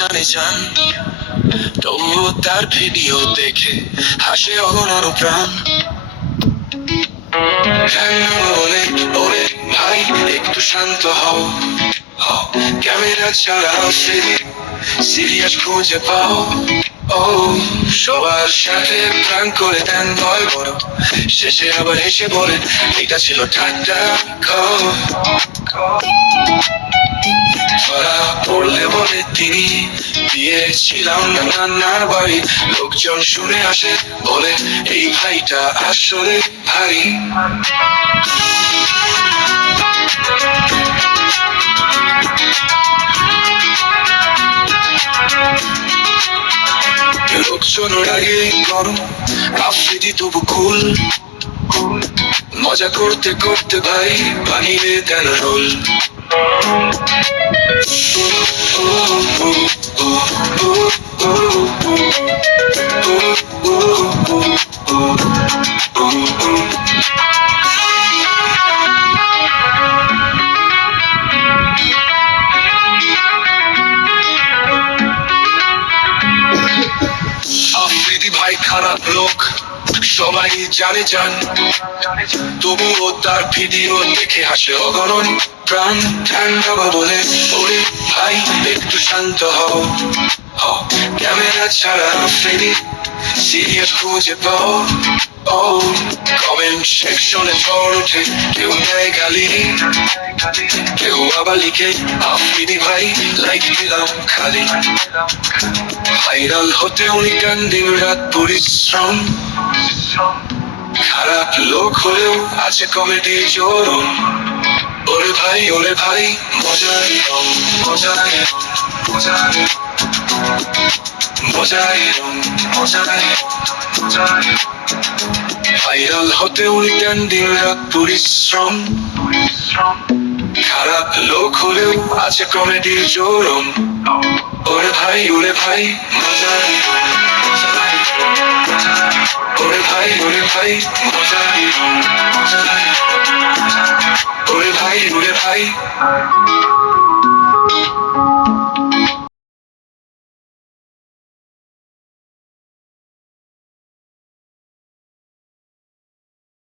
জানে জান, তবুও তার ভিডিও দেখে হাসে অগণন প্রাণ। বলে ওরে ভাই একটু শান্ত হও, ক্যামেরা ছাড়া সিরিয়াস খুঁজে পাও। ও সবার সাথে প্রাণ করে দেন ভয় বড়, শেষে আবার হেসে বলেন এটা ছিল ঠাট্টা। ধরা পড়লে বলে তিনি দিয়েছিলাম নানার বাড়ি, লোকজন শুনে আসে বলে এই ভাইটা আসলে ভারী। লোকজন আগে গরম, আফ্রিদি তবু কুল, মজা করতে করতে ভাই বানিয়ে দেন রোল। আফ্রিদি ভাই খারাপ লোক সবাই জানে জান, তবুও তার ভিডিও দেখে হাসে অগণন প্রাণ। ঠান্ডা বলে ওরে ভাই একটু শান্ত হও, ক্যামেরা ছাড়া আফ্রিদি সিরিয়াস খুঁজে পাও। ও কমেন্ট সেকশনে ঝড় ওঠে, কেউ দেয় গালি, কেউ আবার লিখে আফ্রিদি ভাই লাইক দিলাম খালি। ভাইরাল হতে উনি দেন দিন রাত পরিশ্রম, খারাপ লোক হলেও আছে কমেডির চরম। ওরে ভাই মজার রং, মজার রং, মজার রং, মজার রং, মজার রং, মজার রং। ভাইরাল হতে উনি দেন দিন রাত পরিশ্রম, খারাপ লোক হলেও আছে কমেডির চরম। ওরে ভাই মজার রং, মজার রং, মজার রং। ওরে ভাই মজার রং, মজার রং, মজার রং। ওরে ভাই